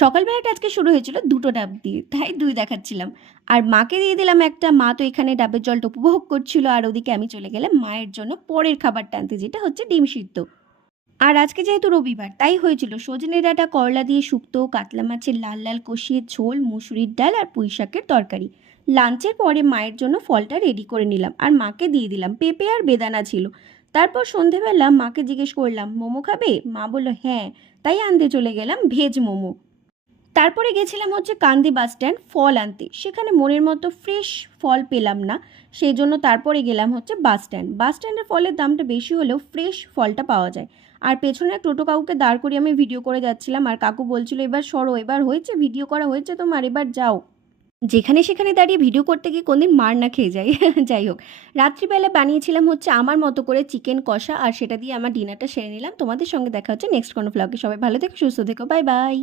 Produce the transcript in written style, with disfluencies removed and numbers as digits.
সকালবেলাটা আজকে শুরু হয়েছিল দুটো ডাব দিয়ে, তাই ২ দেখাচ্ছিলাম। আর মাকে দিয়ে দিলাম একটা, মা তো এখানে ডাবের জলটা উপভোগ করছিল, আর ওদিকে আমি চলে গেলাম মায়ের জন্য পরের খাবারটা আনতে, যেটা হচ্ছে ডিম সিদ্ধ। আর আজকে যেহেতু রবিবার, তাই হয়েছিল সজনে ডাঁটা, করলা দিয়ে শুক্তো, কাতলা মাছের লাল লাল কষিয়ে ঝোল, মুসুরির ডাল আর পুঁই শাকের তরকারি। লাঞ্চের পরে মায়ের জন্য ফলটা রেডি করে নিলাম আর মাকে দিয়ে দিলাম, পেঁপে আর বেদানা ছিল। তারপর সন্ধেবেলা মাকে জিজ্ঞেস করলাম, মোমো খাবে? মা বলল হ্যাঁ, তাই আনতে চলে গেলাম ভেজ মোমো। তারপরে গেছিলাম হচ্ছে কান্দি বাস স্ট্যান্ড ফল আনতে, সেখানে মনের মতো ফ্রেশ ফল পেলাম না। সেই জন্য তারপরে গেলাম হচ্ছে বাস স্ট্যান্ড। বাস স্ট্যান্ডের ফলের দামটা বেশি হলেও ফ্রেশ ফলটা পাওয়া যায়। আর পেছনে এক টোটো কাকুকে দাঁড় করিয়ে আমি ভিডিও করে যাচ্ছিলাম, আর কাকু বলছিল, এবার সরো, এবার হয়েছে, ভিডিও করা হয়েছে তোমার, এবার যাও। যেখানে সেখানে দাঁড়িয়ে ভিডিও করতে গিয়ে কোনদিন মার না খেয়ে যাই। যাই হোক, রাত্রিবেলা বানিয়েছিলাম হচ্ছে আমার মতো করে চিকেন কষা, আর সেটা দিয়ে আমার ডিনারটা সেরে নিলাম। তোমাদের সঙ্গে দেখা হচ্ছে নেক্সট কোনো ব্লগে। সবাই ভালো থেকো, সুস্থ থেকো, বাই বাই।